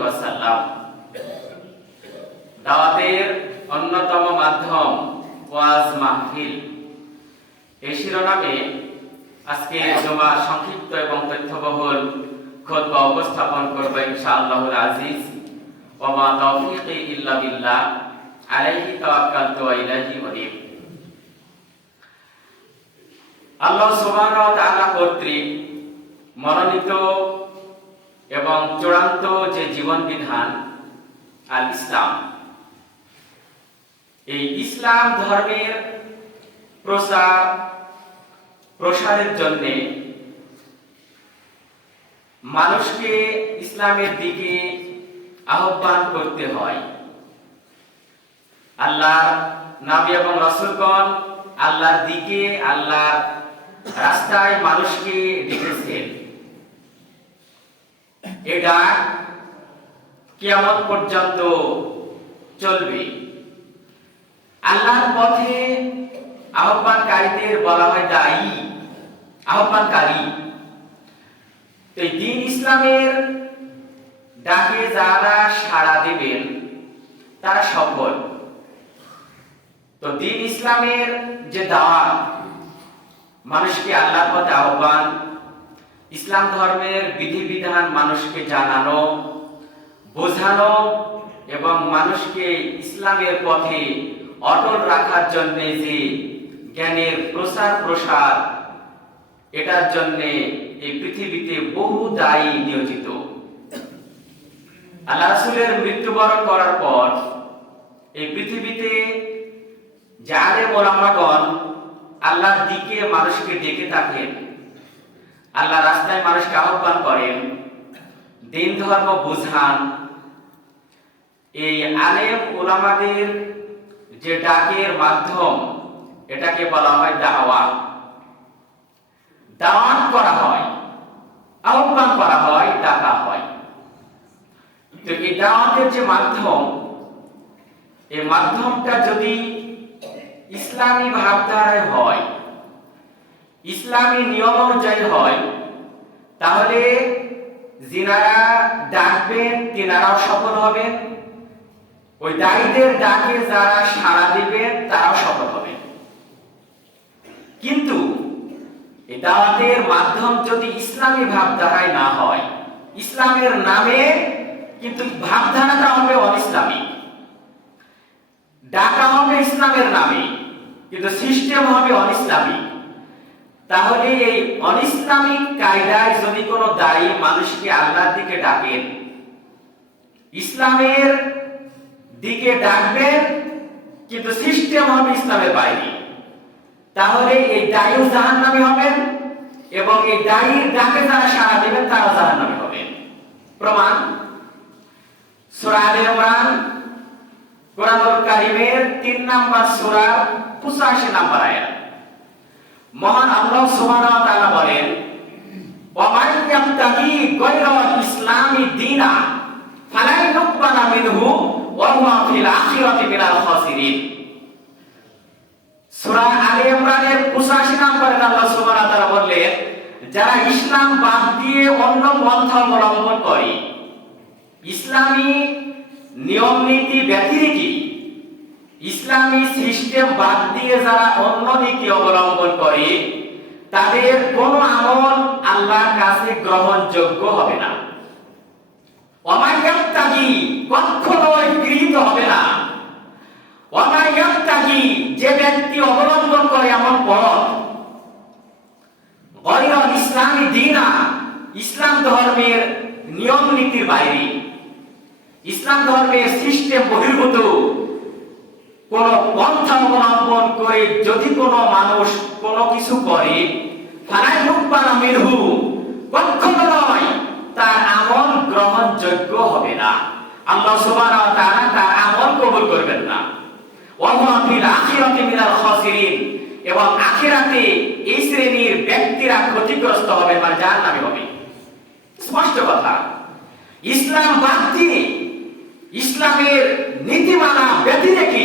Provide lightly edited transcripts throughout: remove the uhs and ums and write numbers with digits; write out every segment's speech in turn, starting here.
ওয়াসাল্লাম। দাওয়াতের অন্যতম মাধ্যম ওয়াজ মাহফিল, এই শিরোনামে আজকে জুমার সংক্ষিপ্ত এবং তথ্যবহুল খুতবা উপস্থাপন করব ইনশাআল্লাহুল আজিজ। ওয়া মা তাওফীকি ইল্লা বিল্লাহ, আলাইহি তাওয়াক্কালতু ওয়া ইলাইহি উনীব। আল্লাহ সুবহানাহু ওয়া তাআলা কর্তৃক মনোনীত এবং চূড়ান্ত যে জীবন বিধান আল ইসলাম, এই ইসলাম ধর্মের প্রসারের জন্য মানুষকে ইসলামের দিকে আহ্বান করতে হয়। আল্লাহর নবী এবং রাসূলগণ আল্লাহর দিকে, আল্লাহর রাস্তায় মানুষকে ডেকেছেন। এটা কিয়ামত পর্যন্ত চলবে। আল্লাহর পথে আহ্বানকারীদের বলা হয় দায়ী, আহ্বানকারী। এই দ্বীন ইসলামের ডাকে যারা সাড়া দেবেন তারা সফল। তো দ্বীন ইসলামের যে দাওয়াত, মানুষকে আল্লাহর পথে আহ্বান, ইসলাম ধর্মের বিধিবিধান মানুষকে জানানো, বোঝানো এবং মানুষকে ইসলামের পথে অটল রাখার জন্য যে জ্ঞানের প্রসার, এটার জন্য এই পৃথিবীতে বহু দায়ী নিয়োজিত। আল্লাহ রাসূলের মৃত্যুবরণ করার পর এই পৃথিবীতে যে আলেম ওলামাগণ আল্লাহর দিকে মানুষকে ডেকে থাকেন, আল্লাহ রাস্তায় মানুষকে আহ্বান করেন, দ্বীন ধর্ম বোঝান, এই আলেম ওলামাদের যে ডাকের মাধ্যম, এটাকে বলা হয় দাওয়াত। দাওয়াত করা হয়, আহ্বান করা হয়, ডাকা হয়। তো এই দাওয়াতের যে মাধ্যম, এই মাধ্যমটা যদি ইসলামী ভাবধারায় হয়, ইসলামী নিয়ম অনুযায়ী হয়, তাহলে যিনারা ডাকবেন তিনারাও সফল হবেন, ওই দায়ীদের ডাকে যারা সাড়া দিবেন তারাও সফল হবেন। কিন্তু এই দাওয়াতের মাধ্যম যদি ইসলামী ভাবধারায় না হয়, ইসলামের নামে কিন্তু ভাবধারাটা হবে অনিসলামী, ডাকা হবে ইসলামের নামে কিন্তু সিস্টেম হবে অনিসলামী, তাহলে এই অনিসলামিক কায়দায় যদি কোনো দায়ী মানুষকে আল্লাহর দিকে ডাকেন, ইসলামের দিকে ডাকবেন কিন্তু সিস্টেম হবে ইসলামের বাইরে, তাহলে এই দায়ীও জাহান্নামী হবেন এবং এই দায়ীর ডাকে যারা সাড়া দেবেন তারাও জাহান্নামী হবেন। প্রমাণ সূরা আলে ইমরান, কোরআনুল কারীমের 3 নম্বর সূরা 85 নম্বর আয়াত। মহান আল্লাহ সুবহানাহু ওয়া তাআলা বলেন, ওয়া মান ইয়াবতাগি গায়রাল ইসলামি দীনা ফালা ইউকবালা মিনহু ওয়া হুয়া ফিল আখিরাতি মিনাল খাসিরিন। সূরা আলে ইমরানের 85 নম্বরে আল্লাহ সুবহানাহু ওয়া তাআলা বললেন, যারা ইসলাম বাদ দিয়ে অন্য পন্থা অবলম্বন করে, ইসলামী নিয়ম নীতি ব্যতিরেকে, ইসলামী সিস্টেম বাদ দিয়ে যারা অন্য নীতি অবলম্বন করে, তাদের কোনো আমল আল্লাহর কাছে গ্রহণযোগ্য হবে না। ওয়ামাইয়াবতাগি, কখনোই গৃহীত হবে না। ওয়ামাইয়াবতাগি, যে ব্যক্তি অবলম্বন করে এমন পথ, গায়রাল ইসলামি দীনা, ইসলাম ধর্মের নিয়ম নীতির বাইরে, ইসলাম ধর্মের সিস্টেম বহির্ভূত কোন পন্থা অবলম্বন করে যদি কোনো মানুষ কোনো কিছু করে, ফালা ইউকবালা মিনহু, কখনো নয় তার আমল গ্রহণযোগ্য হবে না। আল্লাহ সুবহানাহু ওয়া তাআলা তার আমল কবুল করবেন না। ওয়া হুয়া ফিল আখিরাতি মিনাল খাসিরিন, এবং আখিরাতে এই শ্রেণীর ব্যক্তিরা ক্ষতিগ্রস্ত হবে, মানে জাহান্নামী হবে। স্পষ্ট কথা। ইসলাম বাদ দিয়ে, ইসলামের নীতিমালা ব্যতিরেকে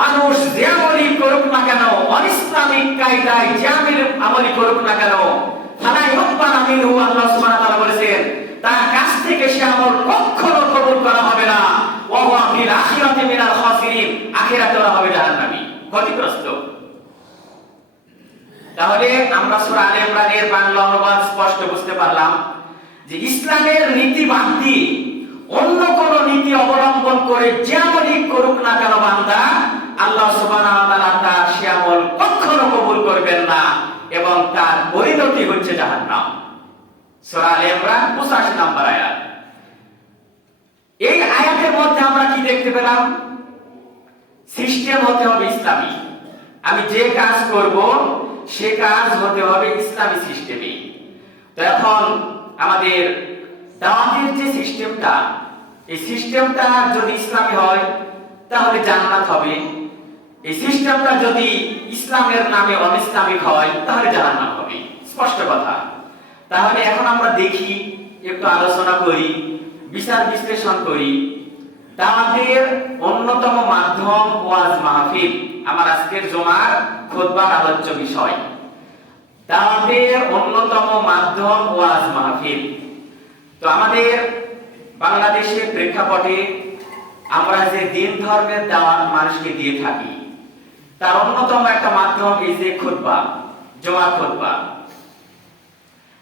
মানুষ যে আমলই করুক না কেন, অনিসলামিক কায়দায় যে আমলই করুক না কেন, ফালা ইউকবালা মিনহু, আল্লাহ সুবহানাহু ওয়া তাআলা বলেছেন তার কাছ থেকে সে আমল কখনো কবুল করা হবে না। ওয়া হুয়া ফিল আখিরাতি মিনাল খাসিরিন, আখিরাতে ওরা হবে জাহান্নামী, ক্ষতিগ্রস্ত। তাহলে আমরা সূরা আলে ইমরানের বাংলা অনুবাদ স্পষ্ট বুঝতে পারলাম যে ইসলামের নীতি বাদ দিয়ে অন্য কোন নীতি অবলম্বন করে যেমনই করুক না কেন বান্দা, আল্লাহ সুবহানাহু ওয়া তাআলা তার সে আমল কখনো কবুল করবেন না এবং তার পরিণতি হচ্ছে জাহান্নাম। সূরা আলে ইমরান 85 নম্বর আয়াত। এই আয়াতের মধ্যে আমরা কি দেখতে পেলাম? সিস্টেম হতে হবে ইসলামী। আমি যে কাজ করব সে কাজ হতে হবে ইসলামী সিস্টেমে। তো এখন আমাদের দাওয়াতের যে সিস্টেমটা, এই সিস্টেমটা যদি ইসলামী হয় তাহলে জান্নাত হবে। এই সিস্টেমটা যদি ইসলামের নামে অনিসলামিক হয় তাহলে জাহান্নাম হবে, স্পষ্ট কথা। তাহলে এখন আমরা দেখি, একটু আলোচনা করি, বিচার বিশ্লেষণ করি। দাওয়াতের অন্যতম মাধ্যম ওয়াজ মাহফিল, আমার আজকের জুমার খুতবার আলোচ্য বিষয়। দাওয়াতের অন্যতম মাধ্যম ওয়াজ মাহফিল। তো আমাদের বাংলাদেশের প্রেক্ষাপটে আমরা যে দিন ধর্মের দাওয়াত মানুষকে দিয়ে থাকি, তার অন্যতম একটা মাধ্যম এই যে খুতবা, জুমার খুতবা।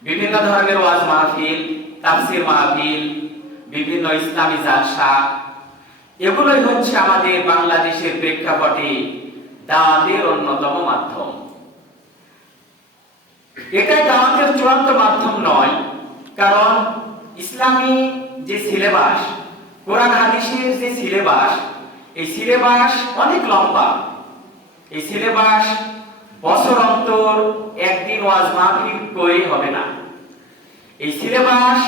বিভিন্ন ধর্মের ওয়াজ মাহফিল, তাফসীর মাহফিল, বিভিন্ন ইসলামী জালসা, এগুলোই হচ্ছে আমাদের বাংলাদেশের প্রেক্ষাপটে দাওয়াতের অন্যতম মাধ্যম। এটা দাওয়াতের চূড়ান্ত মাধ্যম নয়, কারণ ইসলামী যে সিলেবাস, কোরআন হাদিসের যে সিলেবাস, এই সিলেবাস অনেক লম্বা। এই সিলেবাস বছর অন্তর একদিন ওয়াজ মাহফিল করে হবে না। এই সিলেবাস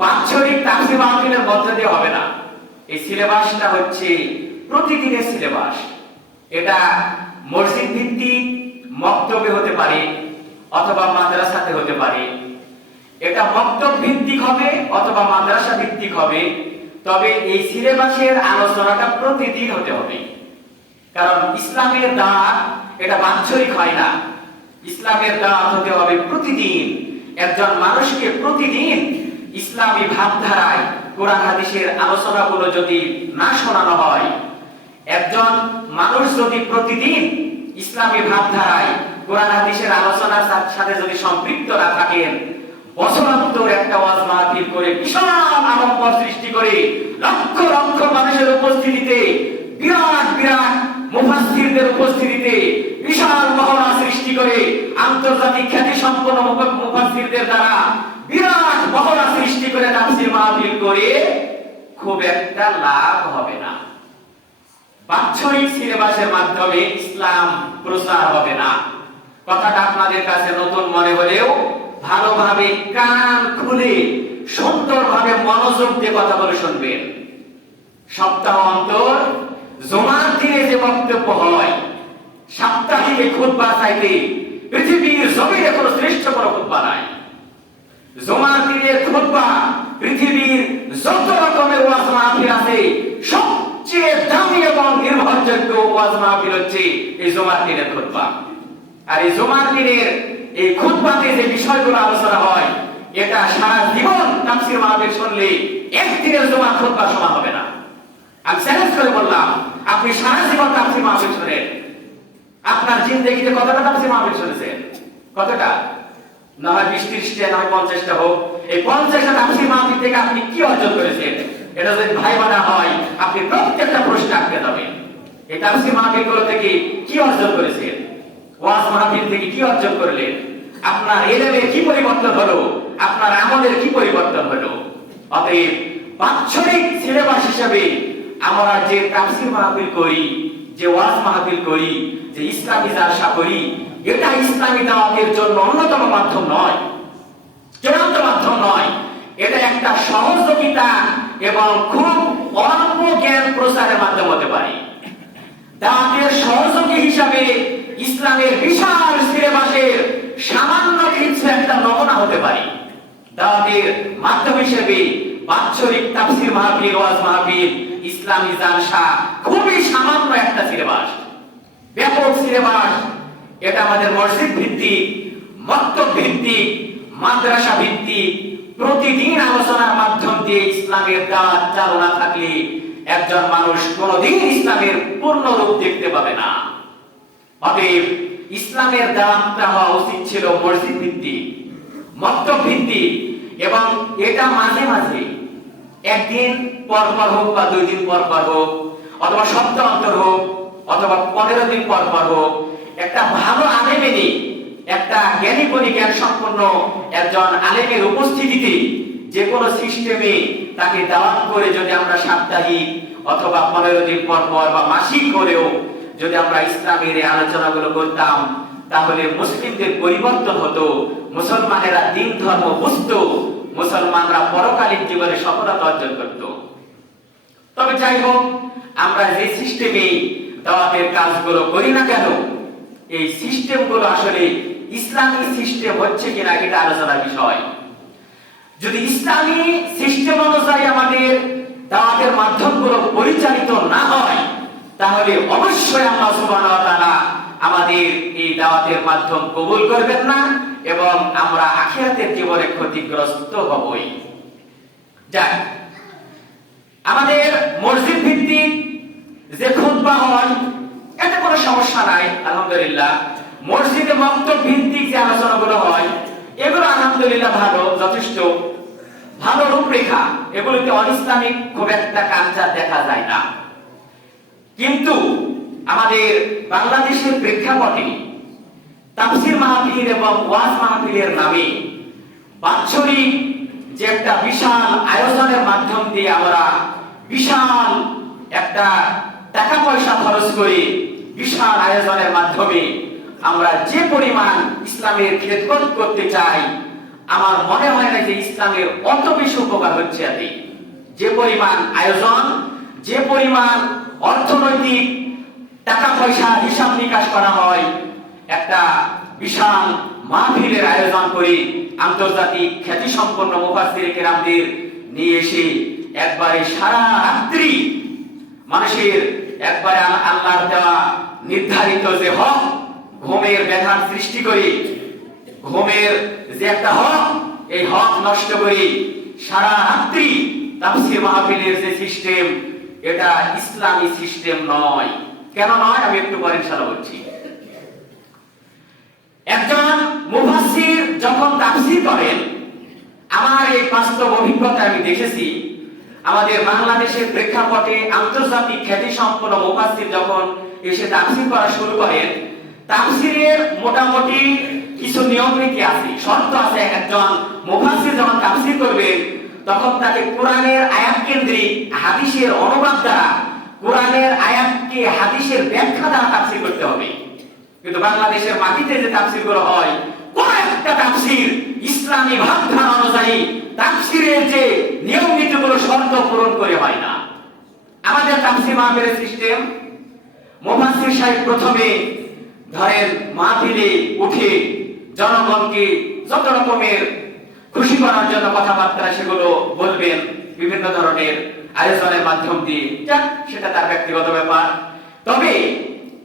বাৎসরিক তাফসীর মাহফিলের মধ্যে দিয়ে হবে না। এই সিলেবাসটা হচ্ছে প্রতিদিনের সিলেবাস। এটা মসজিদ ভিত্তিক মক্তবে হতে পারে অথবা মাদ্রাসাতে হতে পারে। এটা মক্তব ভিত্তিক হবে অথবা মাদ্রাসা ভিত্তিক হবে, তবে এই সিলেবাসের আলোচনাটা প্রতিদিন হতে হবে। কারণ ইসলামের দাওয়াত এটা বাৎসরিক হয় না, ইসলামের দাওয়াত হতে হবে প্রতিদিন। একজন মানুষকে প্রতিদিন ইসলামী ভাবধারায় কোরআন হাদিসের আলোচনাগুলো যদি না শোনানো হয়, একজন মানুষ যদি প্রতিদিন ইসলামী ভাবধারায় কোরআন হাদিসের আলোচনার সাথে যদি সম্পৃক্ত না থাকেন, বছরান্তর একটা ওয়াজ মাহফিল করে বিশাল আড়ম্বর সৃষ্টি করে লক্ষ লক্ষ মানুষের উপস্থিতিতে, বিরাট বিরাট মুফাসসিরদের উপস্থিতিতে বিশাল মহড়া সৃষ্টি করে, আন্তর্জাতিক খ্যাতি সম্পন্ন মুফাসসিরদের দ্বারা বিরাট মহড়া সৃষ্টি করে তাফসীর মাহফিল করে খুব একটা লাভ হবে না। বাৎসরিক সিলেবাসের মাধ্যমে ইসলাম প্রচার হবে না। কথাটা আপনাদের কাছে নতুন মনে হলেও ভালোভাবে কান খুলে সুন্দরভাবে মনোযোগ দিয়ে কথা বলে শুনবেন। সপ্তাহ অন্তর জুমার দিনে যে বক্তব্য হয়, সাপ্তাহিক খুতবা চাইতে পৃথিবীর জমিনে কোনো শ্রেষ্ঠ কোনো খুতবা নাই। জুমার দিনের খুতবা পৃথিবীর যত রকমের ওয়াজ মাহফিল আছে সবচেয়ে দামি এবং নির্ভরযোগ্য ওয়াজ মাহফিল হচ্ছে এই জুমার দিনের খুতবা। আর এই জুমার দিনের এই খুতবাতে যে বিষয়গুলো আলোচনা হয়, এটা সারা জীবন তাফসীর মাহফিল শুনলে একদিনের জুমার খুতবা সমান হবে না। আমি চ্যালেঞ্জ করে বললাম, আপনি সারা জীবন তাফসীর মাহফিল শুনেন, আপনার জিন্দেগিতে কতটা তাফসীর মাহফিল শুনেছেন? কতটা? না হয় 20-30টা, না হয় 50টা হোক। এই 50টা তাফসীর মাহফিল থেকে আপনি কি অর্জন করেছেন? এটা যদি ভাইবানা হয়, আপনি প্রত্যেকটা প্রশ্ন আটকে যাবেন। এই তাফসীর মাহফিলগুলো থেকে কি অর্জন করেছেন? ওয়াজ মাহফিল থেকে কি অর্জন করলেন? আপনার ইলমের কি পরিবর্তন হলো? আপনার আমলের কি পরিবর্তন হলো? অতএব বাৎসরিক সিলেবাস হিসেবে আমরা যে তাফসীর মাহফিল করি, যে ওয়াজ মাহফিল করি, যে ইসলামী জালসা করি, এটা ইসলামী দাওয়াতের জন্য অন্যতম মাধ্যম নয়, চূড়ান্ত মাধ্যম নয়। এটা একটা সহযোগিতা এবং খুব অল্প জ্ঞান প্রচারের মাধ্যম হতে পারে। দাওয়াতের সহযোগী হিসাবে ইসলামের বিশাল সিলেবাসের সামান্য কিছু একটা নমুনা হতে পারে। দাওয়াতের মাধ্যম হিসেবে বাৎসরিক তাফসীর মাহফিল, ওয়াজ মাহফিল, ইসলামী জালসা খুবই সামান্য একটা সিলেবাস, ব্যাপক সিলেবাস। এটা আমাদের মসজিদ ভিত্তিক, মক্তব ভিত্তিক, মাদ্রাসা ভিত্তিক, প্রতিদিন আলোচনার মাধ্যম দিয়ে ইসলামের দাওয়াত চালু না থাকলে একজন মানুষ কোনোদিন ইসলামের পূর্ণ রূপ দেখতে পাবে না। অতএব ইসলামের দাওয়াতটা হওয়া উচিত ছিল মসজিদ ভিত্তিক, মক্তব ভিত্তিক, এবং এটা মাঝে মাঝে একদিন পর পর হোক বা 2 দিন পর পর হোক, অথবা সপ্তাহ অন্তর হোক, অথবা 15 দিন পর পর হোক, একটা ভালো আলেমেরই, একটা জ্ঞানী গুণী জ্ঞান সম্পন্ন একজন আলেমের উপস্থিতিতে যে কোনো সিস্টেমে তাকে দাওয়াত করে যদি আমরা সাপ্তাহিক অথবা 15 দিন পর পর বা মাসিক করেও যদি আমরা ইসলামের এই আলোচনাগুলো করতাম, তাহলে মুসলিমদের পরিবর্তন হতো, মুসলমানেরা দিন ধর্ম বুঝতো, মুসলমানরা পরকালীন জীবনে সফলতা অর্জন করত। তবে যাই হোক, আমরা যে সিস্টেমে দাওয়াতের কাজগুলো করি না কেন, এই সিস্টেমগুলো আসলে ইসলামী সিস্টেম হচ্ছে কিনা এটা আলোচনার বিষয়। যদি ইসলামী সিস্টেম অনুযায়ী আমাদের দাওয়াতের মাধ্যমগুলো পরিচালিত না হয়, তাহলে অবশ্যই আল্লাহ সুবহানাহু ওয়া তাআলা আমাদের এই দাওয়াতের মাধ্যম কবুল করবেন না এবং আমরা আখিরাতের জীবনে ক্ষতিগ্রস্ত হবই। যাক, আমাদের মসজিদ ভিত্তিক যে খুতবা হয় এতে কোনো সমস্যা নাই, আলহামদুলিল্লাহ। মসজিদে মক্তব ভিত্তিক যে আলোচনাগুলো হয় এগুলো আলহামদুলিল্লাহ ভালো, যথেষ্ট ভালো রূপরেখা, এগুলোতে অনিসলামিক খুব একটা কালচার দেখা যায় না। কিন্তু আমাদের বাংলাদেশের প্রেক্ষাপটে তাফসীর মাহফিল এবং ওয়াজ মাহফিলের নামে বাৎসরিক যে একটা বিশাল আয়োজনের মাধ্যম দিয়ে আমরা বিশাল একটা টাকা পয়সা খরচ করে বিশাল আয়োজনের মাধ্যমে আমরা যে পরিমাণ ইসলামের খেদমত করতে চাই, আমার মনে হয় না যে ইসলামের অত বেশি উপকার হচ্ছে এতে। যে পরিমাণ আয়োজন, যে পরিমাণ অর্থনৈতিক টাকা পয়সা হিসাব নিকাশ করা হয়, একটা বিশাল মাহফিলের আয়োজন করে আন্তর্জাতিক খ্যাতি সম্পন্ন মুফাসসির কেরামদের নিয়ে এসে একবারে সারা রাত্রি মানুষের একবারে আল্লাহর দেওয়া নির্ধারিত যে হক, ঘুমের ব্যাঘাত সৃষ্টি করে, ঘুমের যে একটা হক, এই হক নষ্ট করে সারা রাত্রি তাফসীর মাহফিলের যে সিস্টেম, এটা ইসলামী সিস্টেম নয়। কেন নয় আমি একটু পরে ইনশাআল্লাহ বলছি। একজন মুফাসসির যখন তাফসীর করেন, আমার এই বাস্তব অভিজ্ঞতা আমি দেখেছি, আমাদের বাংলাদেশের প্রেক্ষাপটে আন্তর্জাতিক খ্যাতি সম্পন্ন মুফাসসির যখন এসে তাফসীর করা শুরু করেন, তাফসীরের মোটামুটি কিছু নিয়ম নীতি আছে, শর্ত আছে। একজন মুফাসসির যখন তাফসীর করবেন তখন তাকে কোরআনের আয়াত কেন্দ্রিক হাদিসের অনুবাদ দ্বারা, কোরআনের আয়াতকে হাদিসের ব্যাখ্যা দ্বারা তাফসীর করতে হবে। কিন্তু বাংলাদেশের মাটিতে যে তাফসীরগুলো হয়, কোন একটা তাফসীর ইসলামী ভাবধারা অনুযায়ী তাফসীরের যে নিয়ম নীতিগুলো শর্ত পূরণ করে হয় না। আমাদের তাফসীর মাহফিলের সিস্টেম, মুফাসসির সাহেব প্রথমে ধরেন মাহফিলে উঠে জনগণকে যত রকমের খুশি করার জন্য কথাবার্তা সেগুলো বলবেন বিভিন্ন ধরনের আয়োজনের মাধ্যম দিয়ে, যাক সেটা তার ব্যক্তিগত ব্যাপার। তবে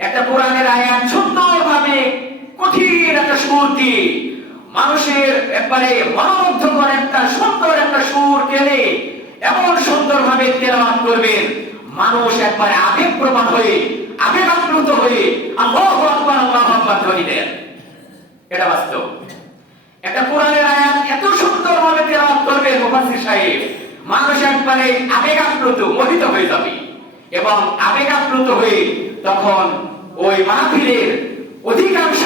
একটা কোরআনের আয়াত সুন্দরভাবে কঠিন একটা সুর দিয়ে মানুষের একবারে মনোমুগ্ধকর একটা সুন্দর একটা সুর টেনে এমন সুন্দরভাবে তেলাওয়াত করবেন, মানুষ একবারে আবেগপ্রবণ হয়ে, আবেগাপ্লুত হয়ে আল্লাহু আকবার আল্লাহু আকবার ধ্বনি দেন। এটা বাস্তব। একটা কোরআনের আয়াত এত সুন্দরভাবে তেলাওয়াত করবেন মুফাসসির সাহেব, মানুষ একবারে আবেগাপ্লুত, মোহিত হয়ে যাবে। এবং আবেগাপ্লুত হয়ে তখন ওই মাহফিলের অধিকাংশ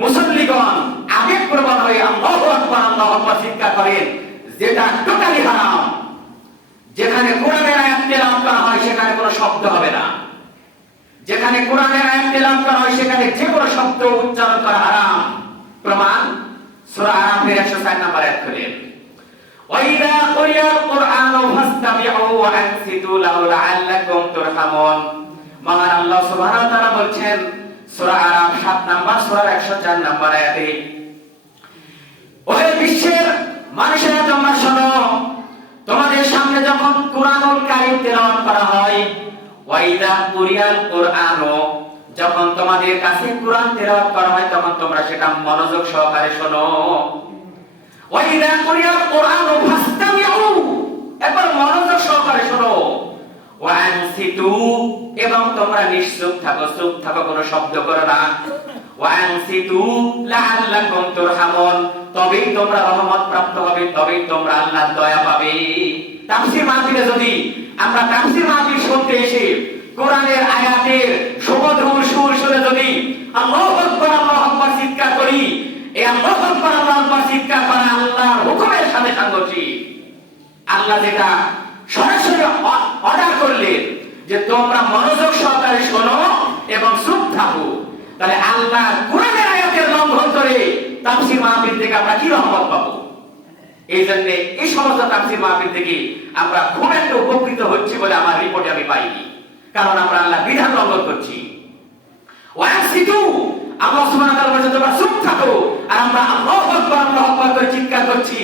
মুসল্লিগণ আবেগপ্রবণ হয়ে আল্লাহু আকবার আল্লাহু আকবার চিৎকার করেন, যেটা টোটালি হারাম। যেখানে কোরআনের আয়াত তেলাওয়াত করা হয় সেখানে কোনো শব্দ হবে না। যেখানে কোরআনের আয়াত তেলাওয়াত করা হয় সেখানে যে কোনো শব্দ উচ্চারণ করা হারাম। প্রমাণ সূরা আরাফের 104 নম্বর আয়াত খুলেন, ওয়াইদা কুরিয়াল কুরআনু ফাসতামিউ ওয়া আনসিতু লাহু লাআল্লাকুম তুরহামুন। মহান আল্লাহ সুবহানাহু ওয়া তাআলা বলছেন সূরা আরাফ 7 নম্বর সূরার 104 নম্বর আয়াতে, ওহে বিশ্বের মানুষেরা তোমরা শোনো, তোমাদের সামনে যখন কুরআনুল কারীম তেলাওয়াত করা হয়, ওয়াইদা কুরিয়াল কুরআনু, যখন তোমাদের কাছে কুরআন তেলাওয়াত করা হয় তখন তোমরা সেটা মনোযোগ সহকারে শোনো। ওয়া ইযা কুরিয়াল কুরআনু ফাসতামিউ, একবার মনোযোগ সহকারে শোনো। ওয়া আনসিতু, এবং তোমরা নিশ্চুপ থাকো, চুপ থাকো, কোনো শব্দ করো না। ওয়া আনসিতু লাআল্লাকুম তুরহামুন, তবেই তোমরা রহমত প্রাপ্ত হবে, তবেই তোমরা আল্লাহর দয়া পাবে। তাফসীর মাহফিলে যদি আমরা তাফসীর মাহফিল শুনতে এসে কোরআনের আয়াতের সুমধুর সুর শুনে যদি আল্লাহু আকবার আল্লাহু আকবার চিৎকার করি, এই আল্লাহু আকবার আল্লাহু আকবার চিৎকার করা আল্লাহর হুকুমের সাথে সাংঘর্ষিক। আল্লাহ যেটা সরাসরি অর্ডার করলেন যে তোমরা মনোযোগ সহকারে শোনো এবং চুপ থাকো, তাহলে আল্লাহ কোরআনের আয়াতের লঙ্ঘন করে তাফসীর মাহফিল থেকে আমরা কি রহমত পাবো? এই জন্য এই সমস্ত তাফসীর মাহফিল থেকে আমরা খুব একটা উপকৃত হচ্ছি বলে আমার রিপোর্টে আমি পাইনি, কারণ আমরা আল্লাহ বিধান লঙ্ঘন করছি। ওয়াসিতু, আল্লাহ সুবহানাহু ওয়া তাআলা বলেছেন তোমরা চুপ থাকো, আর আমরা আল্লাহু আকবার করে চিৎকার করছি,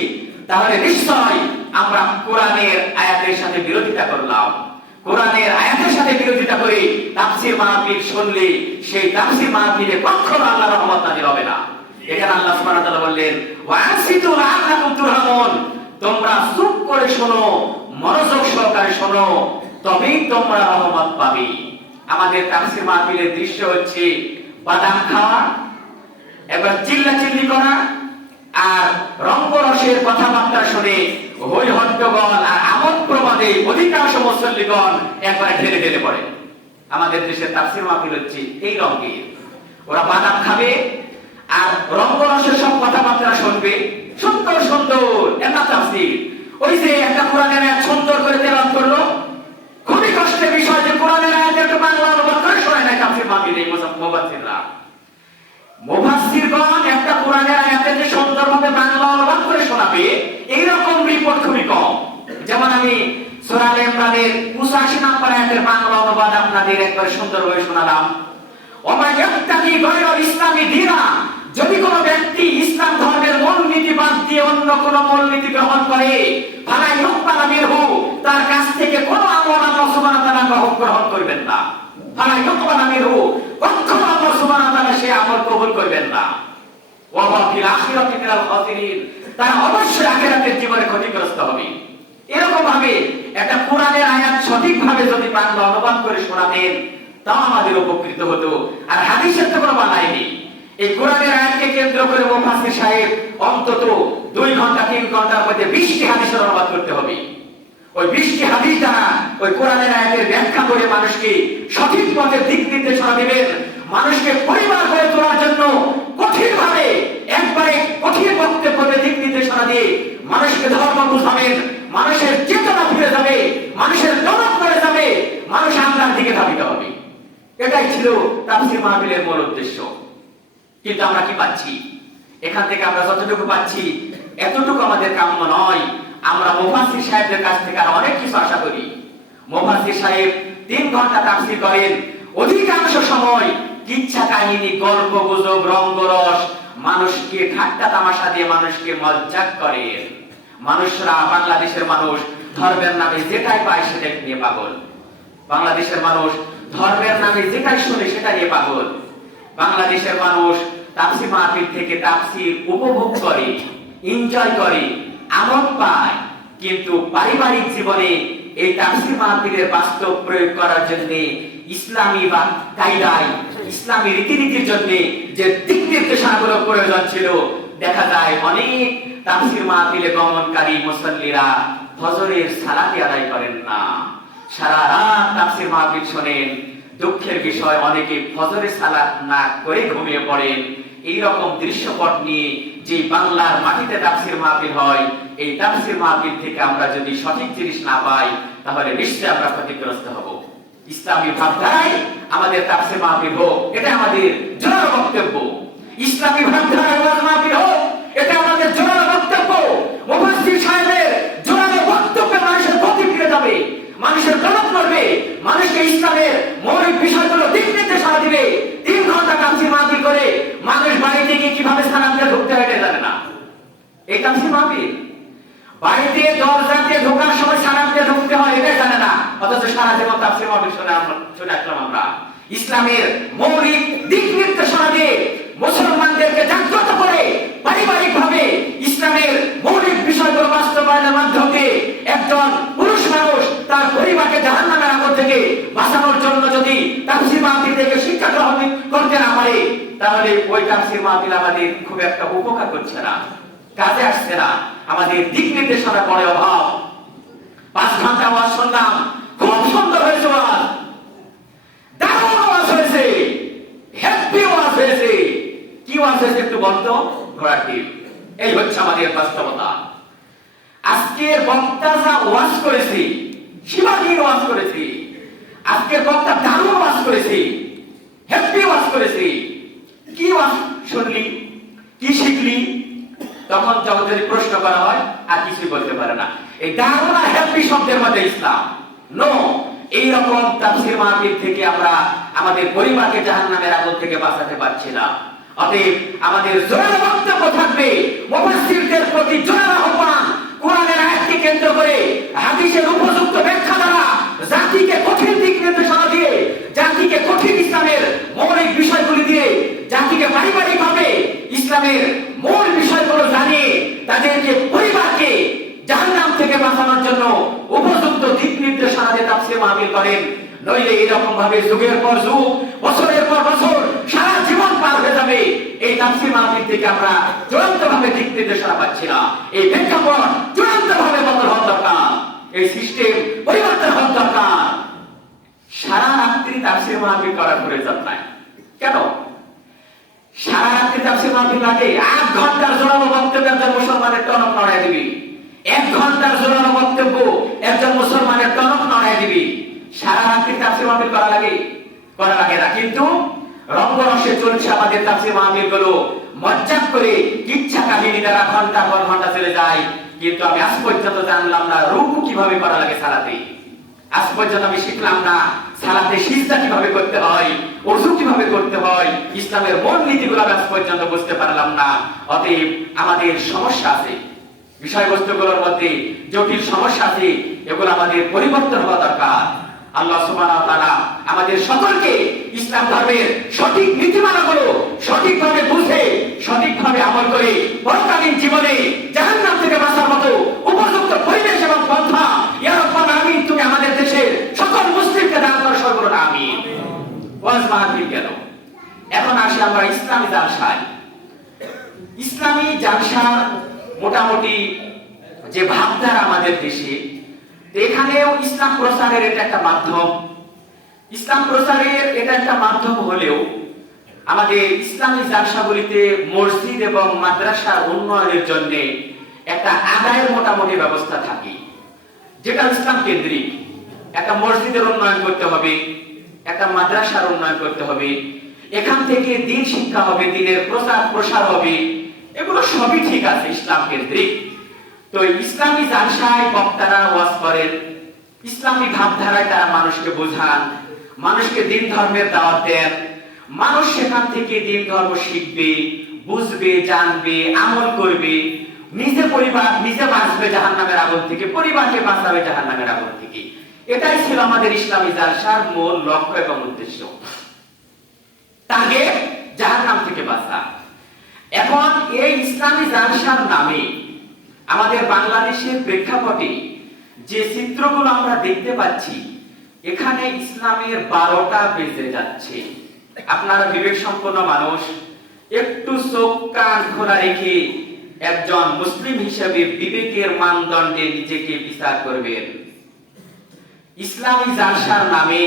তাহলে নিশ্চয় আমরা কোরআনের আয়াতের সাথে বিরোধিতা করলাম। কোরআনের আয়াতের সাথে বিরোধিতা করে তাফসীর মাহফিল শুনলে সেই তাফসীর মাহফিলে কখনো আল্লাহর রহমত নাযিল হবে না। এখানে আল্লাহ সুবহানাহু ওয়া তাআলা বললেন ওয়াসিতু লাআল্লাকুম তুরহামুন, তোমরা চুপ করে শোনো, মনোযোগ সহকারে শোনো, তবেই তোমরা রহমত পাবে। আমাদের তাফসীর মাহফিলের দৃশ্য হচ্ছে বাদাম খাওয়া, এবার চিল্লাচিল্লি করা, আর রঙ্গরসের কথাবার্তা শুনে হই হট্টগোল আর আমোদ প্রমোদে অধিকাংশ মুসল্লিগণ একবারে ঢেলে ঢেলে পড়ে। আমাদের দেশের তাফসীর মাহফিল হচ্ছে এই রঙের, ওরা বাদাম খাবে আর রঙ্গরসের সব কথাবার্তা শুনবে, সুন্দর সুন্দর একটা তাফসীর। ওই যে একটা কোরআনের আয়াত সুন্দর করে তেলাওয়াত করলো, খুবই কষ্টের বিষয় যে কোরআনের আয়াত একটু বাংলা অনুবাদ করে শোনায় না তাফসীর মাহফিলে মুফাসসিররা। মুফাসসিরগণ একটা কোরআনের আয়াতে যে সুন্দরভাবে বাংলা অনুবাদ করে শোনাবে, এইরকম রিপোর্ট খুবই কম। যেমন আমি সূরা আলে ইমরানের 85 নম্বর আয়াতের বাংলা অনুবাদ আপনাদের একবার সুন্দরভাবে শোনালাম। ওমা ইয়াত্তাকি গায়রাল ইসলামি দীনা, যদি কোনো ব্যক্তি ইসলাম ধর্মের মূলনীতি বাদ দিয়ে অন্য কোনো মূলনীতি গ্রহণ করে, ফালা ইউকবালা মিনহু, তার কাছ থেকে কোনো আমল আল্লাহ সুবহানাহু ওয়া তাআলা গ্রহণ করবেন না। ফালা ইউকবালা মিনহু, কখনো আল্লাহ সুবহানাহু ওয়া তাআলা সেই আমল কবুল করবেন না। ওয়া হুয়া ফিল আখিরাতি মিনাল খাসিরিন, তারা অবশ্যই আখিরাতের জীবনে ক্ষতিগ্রস্ত হবে। এরকম ভাবে একটা কোরআনের আয়াত সঠিকভাবে যদি বাংলা অনুবাদ করে শোনাতেন, তাও আমাদের উপকৃত হতো। আর হাদিসের তো কোনো বালাই নেই। এই কোরআনের আয়াতকে কেন্দ্র করে মুফাসসির সাহেব অন্তত 2 ঘন্টা 3 ঘন্টার মধ্যে 20টি হাদিসের অনুবাদ করতে হবে। ওই 20টি হাদিস দ্বারা ওই কোরআনের আয়াতের ব্যাখ্যা করে মানুষকে সঠিক পথে দিক নির্দেশনা দিবেন, মানুষকে পরিবার গড়ে তোলার জন্য কঠিনভাবে একবারে কঠিন বক্তব্যে দিক নির্দেশনা দিয়ে মানুষকে ধর্ম বুঝাবেন, মানুষের চেতনা ফিরে যাবে, মানুষের দমন করে যাবে, মানুষ আল্লাহর দিকে ধাবিত হবে। এটাই ছিল তাফসীর মাহফিলের মূল উদ্দেশ্য। কিন্তু আমরা কি পাচ্ছি? এখান থেকে আমরা যতটুকু পাচ্ছি এতটুকু আমাদের কাম্য নয়। আমরা মুফাসসির সাহেবদের কাছ থেকে আর অনেক কিছু আশা করি। মুফাসসির সাহেব 3 ঘন্টা তাফসীর করেন, অধিকাংশ সময় কিচ্ছা কাহিনী, গল্প গুজব, রঙ্গরস, মানুষকে ঠাট্টা তামাশা দিয়ে মানুষকে মজ্জাক করেন। মানুষরা, বাংলাদেশের মানুষ ধর্মের নামে যেটাই পায় সেটা নিয়ে পাগল। বাংলাদেশের মানুষ ধর্মের নামে যেটাই শুনে সেটা নিয়ে পাগল। বাংলাদেশের মানুষ তাফসীর মাহফিল থেকে তাফসীর উপভোগ করে, এনজয় করে, আনন্দ পায়, কিন্তু পারিবারিক জীবনে এই তাফসীর মাহফিলের বাস্তব প্রয়োগ করার জন্য ইসলামী বা কায়দায়, ইসলামী রীতিনীতির জন্য যে দিক নির্দেশনাগুলো প্রয়োজন ছিল, দেখা যায় অনেক তাফসীর মাহফিলে গমনকারী মুসল্লিরা ফজরের সালাত আদায় করেন না, সারা রাত তাফসীর মাহফিল শোনেন। দুঃখের বিষয়, অনেকে ফজরের সালাত না করে ঘুমিয়ে পড়েন। এই রকম দৃশ্যপট নিয়ে যে বাংলার মাটিতে তাফসীর মাহফিল হয়, এই তাফসীর মাহফিল থেকে আমরা যদি সঠিক জিনিস না পাই, তাহলে নিশ্চয়ই আমরা ক্ষতিগ্রস্ত হব। ইসলামী ভাবধারায় আমাদের তাফসীর মাহফিল হোক, এটা আমাদের জোরালো বক্তব্য। ইসলামী ভাবধারায় ওয়াজ মাহফিল হোক, এটা আমাদের জোরালো বক্তব্য। মুফাসসির সাহেবের জোরালো বক্তব্যে মানুষের গতি ফিরে যাবে, মানুষের দরদ করবে, মানুষকে ইসলামের মৌলিক বিষয়গুলো দিক নির্দেশনা দিবে। 3 ঘন্টা তাফসীর মাহফিল করে মানুষ বাড়িতে গিয়ে কিভাবে সালাম দিয়ে ঢুকতে হয় এটা জানে না। এই তাফসীর মাহফিল বাড়িতে দরজাতে ঢোকার সময় সালাম দিয়ে ঢুকতে হয় এটা জানে না, অথচ সারা জীবন তাফসীর মাহফিল শুনে আসলাম আমরা। ইসলামের মৌলিক দিক নির্দেশনা দিয়ে মুসলমানদেরকে জাগ্রত করে পারিবারিকভাবে ইসলামের মৌলিক বিষয়গুলো বাস্তবায়নের মাধ্যমে একজন পুরুষ মানুষ তার পরিবারকে জাহান্নামের আগুন থেকে বাঁচানোর জন্য যদি তাফসীর মাহফিল থেকে শিক্ষা গ্রহণ করতে না পারে, তাহলে ওই তাফসীর মাহফিল আমাদের খুব একটা উপকার করছে না, কাজে আসছে না। আমাদের দিক নির্দেশনা পড়ে অভাব। 5 ঘন্টা ওয়াজ শুনলাম, খুব সুন্দর হয়েছে ওয়াজ, দারুণ ওয়াজ হয়েছে, হ্যাপি ওয়াজ হয়েছে। কি ওয়াজ হয়েছে একটু বলতো? ঘোড়ার ডিম। এই হচ্ছে আমাদের বাস্তবতা। আজকের বক্তা যা ওয়াজ করেছে, সীমাহীন ওয়াজ করেছে। আজকের বক্তা দারুণ ওয়াজ করেছে, হ্যাপি ওয়াজ করেছে। কি ওয়াজ শুনলি, কি শিখলি? তখন যখন যদি প্রশ্ন করা হয় আর কিছুই বলতে পারে না। এই দারুণ আর হ্যাপি শব্দের মধ্যে ইসলাম নো। এই রকম তাফসীর মাহফিল থেকে আমরা আমাদের পরিবারকে জাহান্নামের আগুন থেকে বাঁচাতে পারছি না। অতএব আমাদের জোরালো বক্তব্য থাকবে, মুফাসসিরদের প্রতি জোরালো আহ্বান, কোরআনের আয়াতকে কেন্দ্র করে হাদিসের উপযুক্ত ব্যাখ্যা দ্বারা জাতিকে কঠিন দিক নির্দেশনা দিয়ে, জাতিকে কঠিন ইসলামের মৌলিক বিষয়গুলি দিয়ে, জাতিকে পারিবারিকভাবে ইসলামের মূল বিষয়গুলো জানিয়ে তাদেরকে পরিবারকে জাহান্নাম থেকে বাঁচানোর জন্য উপযুক্ত দিক নির্দেশনা দিয়ে তাফসীর মাহফিল করেন। নইলে এরকম ভাবে যুগের পর যুগ, বছরের পর বছর, সারা জীবন পার হয়ে যাবে। এই তাফসীর মাহফিল থেকে আমরা চূড়ান্ত ভাবে দিক নির্দেশনা পাচ্ছি না। এই প্রেক্ষাপট চূড়ান্ত ভাবে বদল হওয়া দরকার, এই সিস্টেম পরিবর্তন হওয়া দরকার। সারা রাত্রি তাফসীর মাহফিল করার প্রয়োজন নাই। কেন সারা রাত্রি তাফসীর মাহফিল লাগে? 8 ঘন্টার জোরালো বক্তব্য একজন মুসলমানের টনক নড়ায় দিবি। 1 ঘন্টার জোরালো বক্তব্য একজন মুসলমানের টনক নড়ায় দিবি। সারা রাত্রি তাফসীর মাহফিল করা লাগে? করা লাগে না। কিন্তু রঙ্গরসে চলছে আমাদের তাফসীর মাহফিল গুলো, মজ্জাক করে কিচ্ছা কাহিনী দ্বারা ঘন্টার পর ঘন্টা চলে যায়। কিন্তু আমি আজ পর্যন্ত জানলাম না রুকু কিভাবে করা লাগে সালাতে। আজ পর্যন্ত আমি শিখলাম না সালাতে সিজদা কিভাবে করতে হয়, ওযু কিভাবে করতে হয়। ইসলামের মূল নীতিগুলো আজ পর্যন্ত বুঝতে পারলাম না। অতএব আমাদের সমস্যা আছে, বিষয়বস্তুগুলোর মধ্যে জটিল সমস্যা আছে, এগুলো আমাদের পরিবর্তন হওয়া দরকার। আল্লাহ সুবহানাহু ওয়া তাআলা আমাদের সকলকে ইসলাম ধর্মের সঠিক নীতিমালাগুলো সঠিকভাবে বুঝে সঠিকভাবে আমল করে পরকালীন জীবনে জাহান্নাম থেকে বাঁচার মতো উপযুক্ত পরিবেশ এবং পন্থা ইয়া রাব্বাল আমিন তুমি আমাদের দেশের সকল মুসলিমকে দান করো, সকল আমিন। ওয়াজ মাহফিল গেল, এখন আসি আমরা ইসলামী জালসায়। ইসলামী জালসার মোটামুটি যে ভাবধারা আমাদের দেশে, এখানেও ইসলাম প্রচারের এটা একটা মাধ্যম। ইসলাম প্রচারের এটা একটা মাধ্যম হলেও আমাদের ইসলামী জালসাগুলিতে মসজিদ এবং মাদ্রাসার উন্নয়নের জন্য একটা আদায়ের মোটামুটি ব্যবস্থা থাকে, যেটা ইসলাম কেন্দ্রিক। একটা মসজিদের উন্নয়ন করতে হবে, একটা মাদ্রাসার উন্নয়ন করতে হবে, এখান থেকে দিন শিক্ষা হবে, দিনের প্রচার প্রসার হবে, এগুলো সবই ঠিক আছে, ইসলাম কেন্দ্রিক। তো ইসলামী জালসায় বক্তারা ওয়াজ করেন, ইসলামী ভাবধারায় তারা মানুষকে বোঝান, মানুষকে দিন ধর্মের দাওয়াত দেন। মানুষ সেখান থেকে দিন ধর্ম শিখবে, বুঝবে, জানবে, আমল করবে, নিজের পরিবার নিজে বাঁচবে জাহান্নামের আগুন থেকে, পরিবারকে বাঁচাবে জাহান্নামের আগুন থেকে। এটাই ছিল আমাদের ইসলামী জালসার মূল লক্ষ্য এবং উদ্দেশ্য। টার্গেট জাহান্নাম থেকে বাঁচা। এখন এই ইসলামী জালসার নামে আমাদের বাংলাদেশের প্রেক্ষাপটে যে চিত্রগুলো আমরা দেখতে পাচ্ছি, এখানে ইসলামের 12টা বেজে যাচ্ছে। আপনারা বিবেক সম্পন্ন মানুষ, একটু চোখ কান খোলা রেখে একজন মুসলিম হিসেবে বিবেকের মানদণ্ডে নিজেকে বিচার করবেন। ইসলামী জালসার নামে,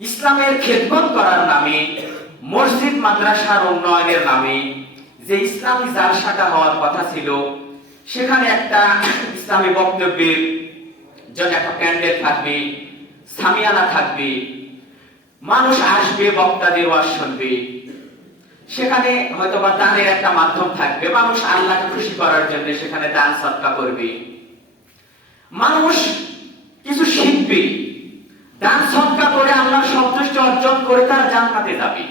ইসলামের খেদমত করার নামে, মসজিদ মাদ্রাসার উন্নয়নের নামে যে ইসলামী জালসাটা হওয়ার কথা ছিল, সেখানে একটা ইসলামী বক্তব্যের জন্য একটা প্যান্ডেল থাকবে, সামিয়ানা থাকবে, মানুষ আসবে, বক্তাদের ওয়াজ শুনবে, সেখানে হয়তোবা দানের একটা মাধ্যম থাকবে, মানুষ আল্লাহকে খুশি করার জন্য সেখানে দান সদকা করবে, মানুষ কিছু শিখবে, দান সদকা করে আল্লাহর সন্তুষ্টি অর্জন করে তার জান্নাতে যাবে।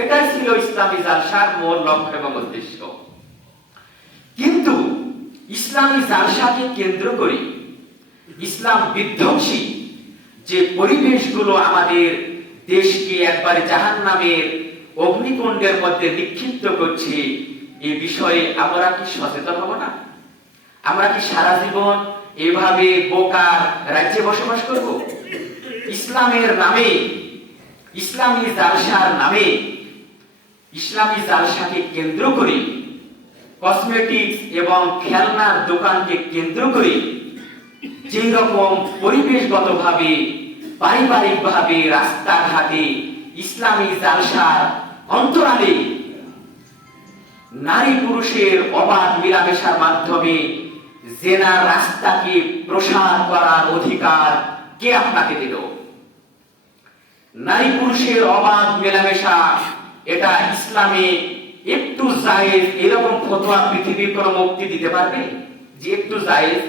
এটাই ছিল ইসলামী জালসার মূল লক্ষ্য এবং উদ্দেশ্য। কিন্তু ইসলামী জালসাকে কেন্দ্র করে ইসলাম বিধ্বংসী যে পরিবেশগুলো আমাদের দেশকে একবারে জাহান্নামের অগ্নিকুণ্ডের মধ্যে নিক্ষিপ্ত করছে, এই বিষয়ে আমরা কি সচেতন হব না? আমরা কি সারা জীবন এভাবে বোকার রাজ্যে বসবাস করব? ইসলামের নামে, ইসলামী জালসার নামে, ইসলামী জালসাকে কেন্দ্র করে, কসমেটিক্স এবং খেলনার দোকানকে কেন্দ্র করে যে রকম পরিবেশগতভাবে, পারিবারিকভাবে রাস্তাঘাটে ইসলামী জালসার অন্তরালে নারী পুরুষের অবাধ মেলামেশার মাধ্যমে জেনার রাস্তাকে প্রসার করার অধিকার কে আপনাকে দিল? নারী পুরুষের অবাধ মেলামেশা এটা ইসলামে একটু জায়েজ, এরকম ফতোয়া পৃথিবীর কোন মুক্তি দিতে পারবে যে একটু জায়েজ?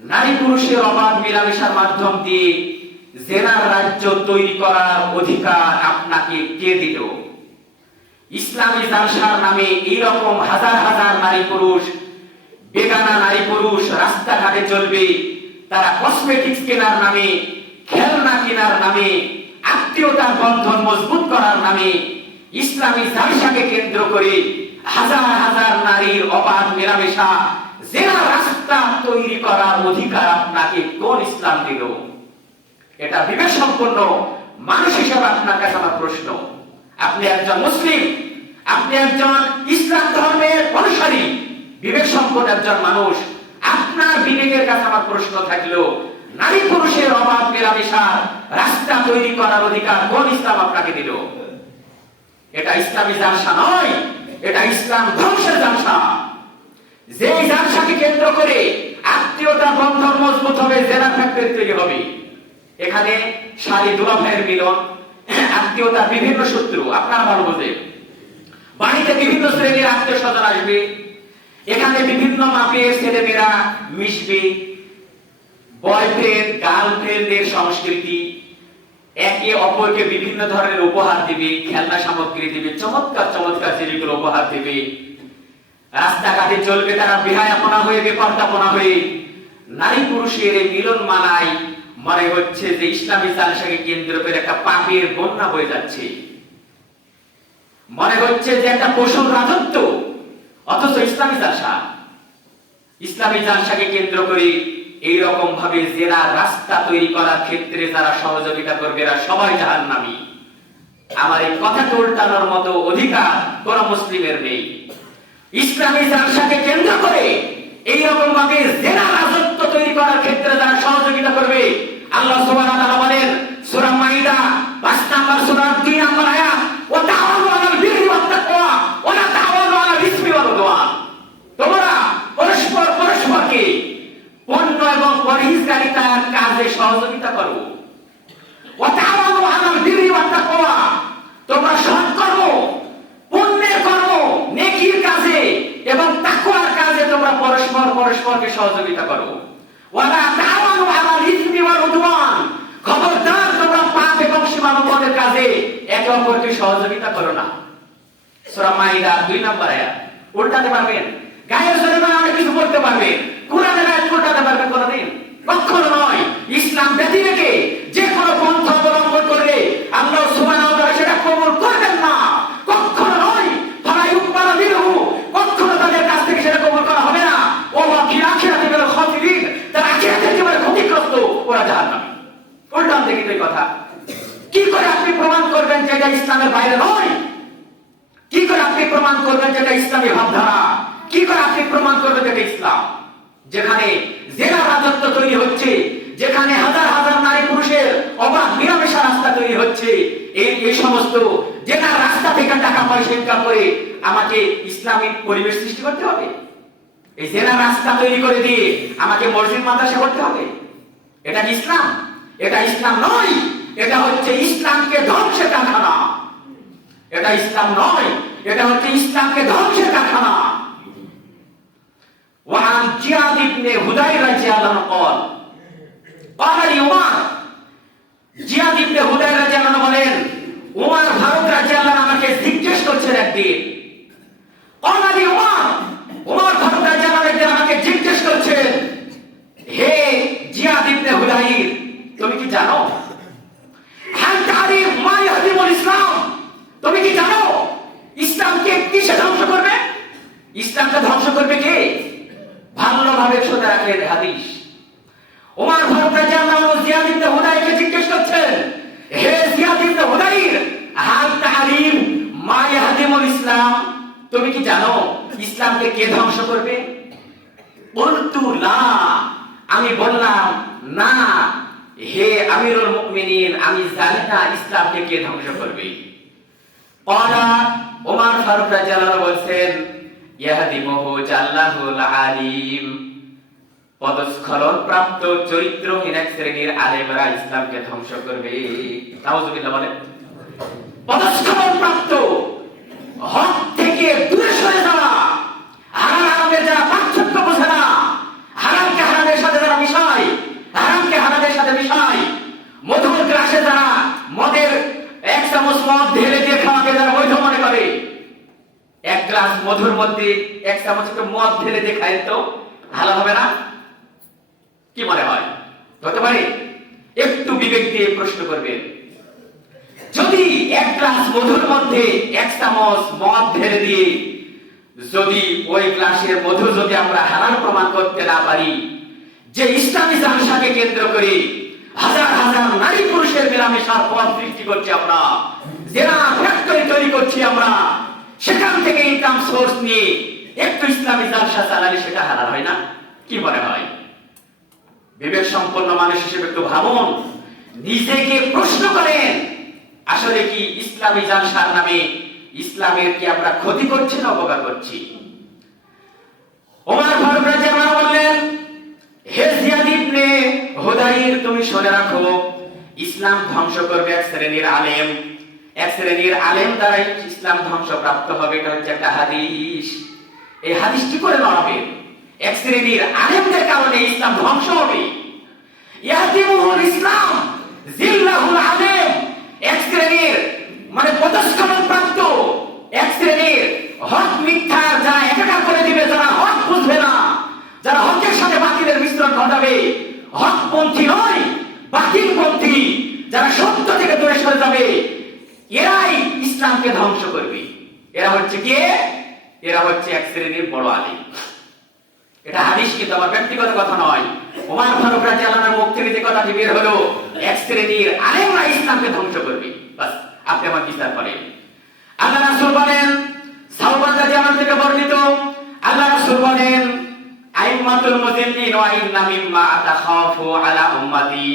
নারী পুরুষের অবাধ মেলামেশার মাধ্যম দিয়ে জেনার রাজ্য তৈরি করার অধিকার আপনাকে কে দিল? ইসলামী জালসার নামে এইরকম হাজার হাজার নারী পুরুষ, বেগানা নারী পুরুষ রাস্তাঘাটে চলবে। তারা কসমেটিক্স কেনার নামে, খেলনা কেনার নামে, আত্মীয়তার বন্ধন মজবুত করার নামে ইসলামী জালসাকে কেন্দ্র করে হাজার হাজার নারীর অবাধ মেলামেশা, জেনা রাস্তা তৈরি করার অধিকার আপনাকে কোন ইসলাম দিল? এটা বিবেক সম্পন্ন মানুষ হিসেবে আপনার কাছে আমার প্রশ্ন। আপনি একজন মুসলিম, আপনি একজন ইসলাম ধর্মের অনুসারী, বিবেক সম্পন্ন একজন মানুষ, আপনার বিবেকের কাছে আমার প্রশ্ন থাকলো, নারী পুরুষের অবাধ মেলামেশার রাস্তা তৈরি করার অধিকার কোন ইসলাম আপনাকে দিল? এটা ইসলামী জালসা নয়, এটা ইসলাম ধ্বংসের জালসা। যে জালসাকে কেন্দ্র করে আত্মীয়তা বন্ধন মজবুত হবে, জেনা ফ্যাক্টরি তৈরি হবে। এখানে শালী দুলা ভাইয়ের মিলন, আত্মীয়তা বিভিন্ন সূত্র আপনারা ভালো বোঝেন। বাড়িতে বিভিন্ন শ্রেণীর আত্মীয় স্বজন আসবে, এখানে বিভিন্ন মাপের ছেলেমেয়েরা মিশবে। বয়ফ্রেন্ড গার্লফ্রেন্ডের সংস্কৃতি, একে অপরকে বিভিন্ন ধরনের উপহার দিবে, খেলনা সামগ্রী দিবে, চমৎকার চমৎকার জিনিসগুলো উপহার দিবে। রাস্তাঘাটে চলবে তারা বেহায়াপনা হয়ে, বেপরদাপনা হয়ে। নারী পুরুষের এই মিলন মানায় মনে হচ্ছে যে ইসলামী জালসাকে কেন্দ্র করে একটা পাপের বন্যা বয়ে যাচ্ছে, মনে হচ্ছে যে একটা পশুর রাজত্ব। অথচ ইসলামী জালসা, ইসলামী জালসাকে কেন্দ্র করে এইরকম ভাবে জেনার রাস্তা তৈরি করার ক্ষেত্রে যারা সহযোগিতা করবে এরা সবাই জাহান্নামী। আমার এই কথাকে উল্টানোর মতো অধিকার কোন মুসলিমের নেই। ইসলামী জালসাকে কেন্দ্র করে এইরকম ভাবে জেনার রাজত্ব তৈরি করার ক্ষেত্রে যারা সহযোগিতা করবে, আল্লাহ সুবহানাহু ওয়া তাআলা বলেন সূরা মাইদা ৫ নম্বর সূরা ২ নম্বর আয়াত, ওয়া তাআওয়ানু আলাল বিররি ওয়াত তাকওয়া ওয়া লা তাআওয়ানু আলাল ইসমি ওয়াল উদওয়ান। তোমরা পরস্পর পরস্পরকে পুণ্য এবং পরহেজগারিতার কাজে সহযোগিতা করো। ওয়া তাআওয়ানু আলাল বিররি ওয়াত তাকওয়া, তোমরা সৎকর্ম, পুণ্যের কর্ম, নেকির কাজে এবং তাকওয়ার কাজে তোমরা পরস্পর পরস্পরকে সহযোগিতা করো। ওয়া লা তাআওয়ানু আলাল ইসমি ওয়াল উদওয়ান, খবরদার তোমরা পাপ এবং সীমালঙ্ঘনের কাজে একে অপরকে সহযোগিতা করো না। সূরা মাইদা ২ নম্বর আয়াত। উল্টাতে পারবেন? গায়ের জোরে অনেক কিছু বলতে পারবেন, কোরআনের আয়াত উল্টাতে পারবেন কোনদিন? কখনো নয়। ইসলাম ব্যতি রেখে যে কোনো পন্থা অবলম্বন করলে আল্লাহ সুবহানাহু ওয়া তাআলা সেটা কবুল করবেন না, কখনো নয়। ফালা ইউকবালু মিনহু, কখনো তাদের কাছ থেকে সেটা কবুল করা হবে না। ওয়া ফিল আখিরাতি মিনাল খাসিরিন, তারা আখিরাতে একেবারে ক্ষতিগ্রস্ত, ওরা জাহান্নামী। উল্টান দেখি তো এই কথা। কি করে আপনি প্রমাণ করবেন যে এটা ইসলামের বাইরে নয়? কি করে আপনি প্রমাণ করবেন যে এটা ইসলামী ভাবধারা? কি করে আপনি প্রমাণ করবেন যে এটা ইসলাম? যেখানে জেনা রাজত্ব তৈরি হচ্ছে, যেখানে হাজার হাজার নারী পুরুষের অবাধ মেলামেশা রাস্তা তৈরি হচ্ছে, এই সমস্ত জেনা রাস্তা থেকে টাকা পয়সা ইনকাম করে আমাকে ইসলামিক পরিবেশ সৃষ্টি করতে হবে? এই জেনা রাস্তা তৈরি করে দিয়ে আমাকে মসজিদ মাদ্রাসা করতে হবে? এটা কি ইসলাম? এটা ইসলাম নয়। এটা হচ্ছে ইসলামকে ধ্বংসের কারখানা। এটা ইসলাম নয়, এটা হচ্ছে ইসলামকে ধ্বংসের কারখানা। وعن زياد بن هدير رضي الله عنه قال قال لي عمر, জিয়াদ ইবনে হুদায়র রাদিয়াল্লাহু আনহু বলেন, উমর ফারুক রাদিয়াল্লাহু আনহু আমাকে জিজ্ঞেস করছেন একদিন। قال لي عمر, উমর ফারুক রাদিয়াল্লাহু আনহু আমাকে জিজ্ঞেস করছেন, হে জিয়াদ ইবনে হুদায়র, তুমি কি জানো হাল তারিফ মা ইয়াহদিমুল ইসলাম, তুমি কি জানো ইসলামকে কিসে ধ্বংস করবে? ইসলামকে ধ্বংস করবে কে? ভালোভাবে শুনে রাখেন হাদিস। ওমর ফারুক রাদিয়াল্লাহু আনহু জিয়াদ ইবনে হুদাইরকে জিজ্ঞেস করছেন, হে জিয়াদ ইবনে হুদাইর, হাল তা'রিফ মা ইয়াহদিমুল ইসলাম, তুমি কি জানো ইসলামকে কে ধ্বংস করবে? বলতু লা, আমি বললাম না হে আমিরুল মুমিনিন, আমি জানি না ইসলামকে কে ধ্বংস করবে। ক্বালা, ওমর ফারুক রাদিয়াল্লাহু আনহু বলেন, ইয়াহদিমুহু জাল্লাহুল আলিম, পদস্খলন প্রাপ্ত চরিত্রহীন এক শ্রেণীর আলেমরা ইসলামকে ধ্বংস করবে। নাউজুবিল্লাহ বলেন। পদস্খলন প্রাপ্ত, হক থেকে দূরে সরে যাওয়া, হারাম হারামের যারা পার্থক্য বোঝে না, হারামকে হারামের সাথে যারা মিশায়, হারামকে হারামের সাথে মিশায়, মধুর গ্লাসে যারা মদের এক চামচ মদ ঢেলে দিয়ে খাওয়াকে যারা বৈধ মনে করে, এক গ্লাস মধুর মধ্যে এক চামচ মদ ঢেলে দিয়ে খায় তো ভালো হবে না? কি মনে হয় হতে পারে? একটু বিবেক দিয়ে প্রশ্ন করবেন, যদি এক গ্লাস মধুর মধ্যে এক চামচ মদ ঢেলে দিয়ে যদি ওই গ্লাসের মধু যদি আমরা হারাম প্রমাণ করতে না পারি, যে ইসলামী জালসাকে কেন্দ্র করে হাজার হাজার নারী পুরুষের মেলামেশার পথ সৃষ্টি করছি আমরা, জেনা ফ্যাক্টরি তৈরি করছি আমরা, সেখান থেকে ইনকাম সোর্স নিয়ে একটু ইসলামী জালসা চালালে সেটা হালাল হয় না? কি মনে হয়? বিবেক সম্পন্ন মানুষ হিসেবে একটু ভাবুন, নিজেকে প্রশ্ন করেন, আসলে কি ইসলামী জালসার নামে ইসলামের কি আমরা ক্ষতি করছি না উপকার করছি? ওমর ফারুক রাদিয়াল্লাহু আনহু বললেন, হে জিয়াদ ইবনে হুদাইর, তুমি শুনে রাখো, ইসলাম ধ্বংস করবে এক শ্রেণীর আলেম, এক শ্রেণীর আলেম দ্বারা ইসলাম ধ্বংসপ্রাপ্ত হবে। এটা হচ্ছে একটা হাদিস। এই হাদিসটি করে নড়াবে, এক শ্রেণীর আলেমদের কারণে ইসলাম ধ্বংস হবে। ইয়াহদিমুল ইসলাম জিল্লাহুল আলেম, এক শ্রেণীর মানে পদস্খলন প্রাপ্ত, এক শ্রেণীর হক মিথ্যা যারা একাকার করে দিবে, যারা হক বুঝবে না, যারা হকের সাথে বাতিলের মিশ্রণ ঘটাবে, হকপন্থী নয় বাতিলপন্থী, যারা সত্য থেকে দূরে সরে যাবে, এরাই ইসলামকে ধ্বংস করবে। এরা হচ্ছে কে? এরা হচ্ছে এক শ্রেণীর বড় আলেম। এটা হাদিস, কিন্তু আমার ব্যক্তিগত কথা নয়। ওমর ফারুক রাদিয়াল্লাহু আনহুর মুখ থেকে যে কথাটি বের হলো, এক শ্রেণীর আলেমরা ইসলামকে ধ্বংস করবে, বাস আপনি আমার বিচার করেন। আল্লাহ রাসূল বলেন, সাওবান রাদিয়াল্লাহু আনহু থেকে বর্ণিত, আল্লাহ রাসূল বলেন, আইম্মাতুল মুযিল্লিন ওয়া ইন্না মিম্মা আতাখাফু আলা উম্মতি,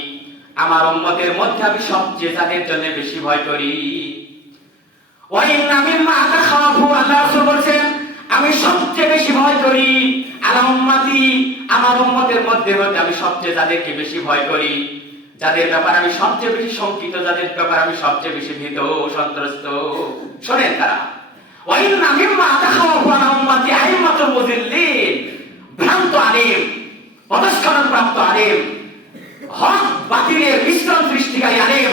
আমার উম্মতের মধ্যে আমি সবচেয়ে যাদের জন্য বেশি ভয় করি, ওয়া ইন্না মিম্মা আতাখাফু, আল্লাহ রাসূল বলেন আমি সবচেয়ে বেশি ভয় করি আলা উম্মতি, আমার উম্মতের মধ্যে হতে আমি সবচেয়ে যাদেরকে বেশি ভয় করি, যাদের ব্যাপারে আমি সবচেয়ে বেশি শঙ্কিত, যাদের ব্যাপারে আমি সবচেয়ে বেশি ভীত সন্ত্রস্ত, শোনেন তারা, ওয়া ইন্না মিম্মা আতাখাফু আলা উম্মতি আইম্মাতুল মুযিল্লিন, ভ্রান্ত আলেম, পদস্খলন প্রাপ্ত আলেম, হক বাতিলের মিশ্রণ সৃষ্টিকারী আলেম,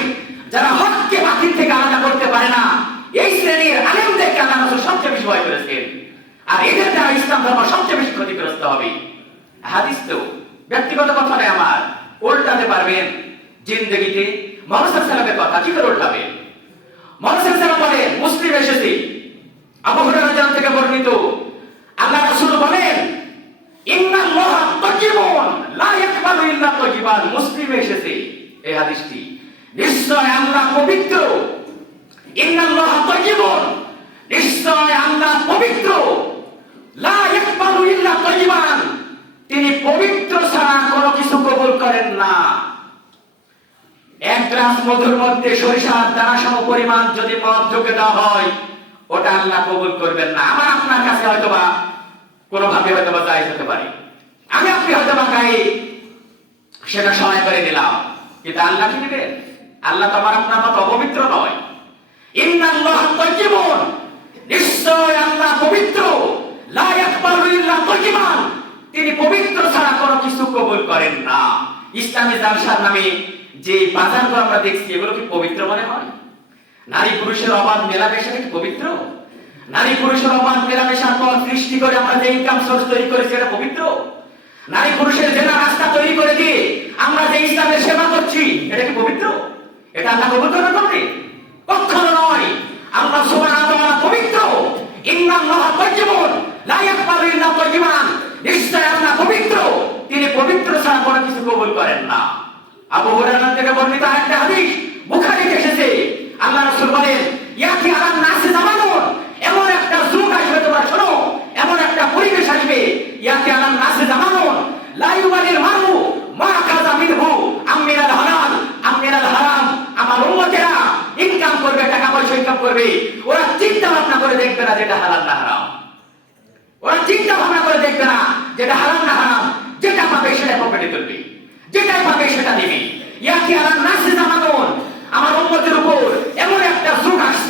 যারা হককে বাতিল থেকে আলাদা করতে পারে না, এই শ্রেণীর আলেমদেরকে আল্লাহ রাসূল সবচেয়ে বেশি ভয় করেছেন। আর এদের দ্বারা ইসলাম ধর্ম সবচেয়ে বেশি ক্ষতিগ্রস্ত হবে। হাদিস তো ব্যক্তিগত কথা নয় আমার, উল্টাতে পারবেন জিন্দেগিতে। মুহাম্মদ সাল্লাল্লাহু আলাইহি ওয়াসাল্লামের কথা কি করে উল্টাবেন? মুহাম্মদ সাল্লাল্লাহু আলাইহি ওয়াসাল্লাম বলেন, মুসলিম এসেছে, আবু হুরায়রা রাদিয়াল্লাহু থেকে বর্ণিত, আল্লাহ রাসূল বলেন, ইন্নাল্লাহা তাইয়্যিবুন লা ইয়াকবালু ইল্লা তাইয়্যিবান, মুসলিমে এসেছে এই হাদিসটি, নিশ্চয় আল্লাহ পবিত্র, ইন্নাল্লাহা তাইয়্যিবুন, নিশ্চয় আল্লাহ পবিত্র, লা ইয়াকবালু ইল্লা তাইয়্যিবান, তিনি পবিত্র ছাড়া কোনো কিছু কবুল করেন না। এক গ্লাস মধুর মধ্যে সরিষার দানা সম পরিমাণ যদি মদ ঢুকে দেওয়া হয়, ওটা আল্লাহ কবুল করবেন না। আমার আপনার কাছে হয়তোবা কোনোভাবে হয়তোবা জায়েজ হতে পারে, আমি আপনি হয়তোবা গায়ে সেটা সময় করে দিলাম, কিন্তু আল্লাহ কি নেবেন? আল্লাহ তো আমার আপনার মতো অপবিত্র নয়। ইন্নাল্লাহা তাইয়্যিবুন, নিশ্চয় আল্লাহ পবিত্র, লা ইয়াকবালু ইল্লা তাইয়্যিবান, তিনি পবিত্র ছাড়া কোনো কিছু কবুল করেন না। ইসলামী জালসার নামে যে বাজারগুলো আমরা দেখছি, এগুলো কি পবিত্র মনে হয়? নারী পুরুষের অবাধ মেলামেশা কি পবিত্র? নারী পুরুষের অবাধ মেলামেশার পথ সৃষ্টি করে আমরা যে ইনকাম সোর্স তৈরি করেছি, এটা পবিত্র? নারী পুরুষের জেনা রাস্তা তৈরি করে দিয়ে আমরা যে ইসলামের সেবা করছি, এটা কি পবিত্র? এটা আল্লাহ কবুল করবে না? কখনো নয়। আল্লাহ সুবহানাহু ওয়া তাআলা পবিত্র, ইন্নাল্লাহা তাইয়্যিবুন লা হুরায়রা থেকে বর্ণিত একটা হাদিস বুখারীতে এসেছে, আল্লাহ রাসূল বলেন, ইয়াতি আলান নাসি জামানুন, এমন একটা যুগ আসবে, তোমরা শোনো, এমন একটা পরিবেশ আসবে, ইয়াতি আলান নাসি জামানুন লা ইউবালিল মারউ মা কাযা মিনহু আমিনাল হালাল আমিনাল হারাম। আমার উম্মতেরা ইনকাম করবে, টাকা পয়সা ইনকাম করবে, ওরা চিন্তা ভাবনা করে দেখবে না যেটা হালাল না হারাম, ওরা চিন্তা ভাবনা করে দেখবে না যেটা হালাল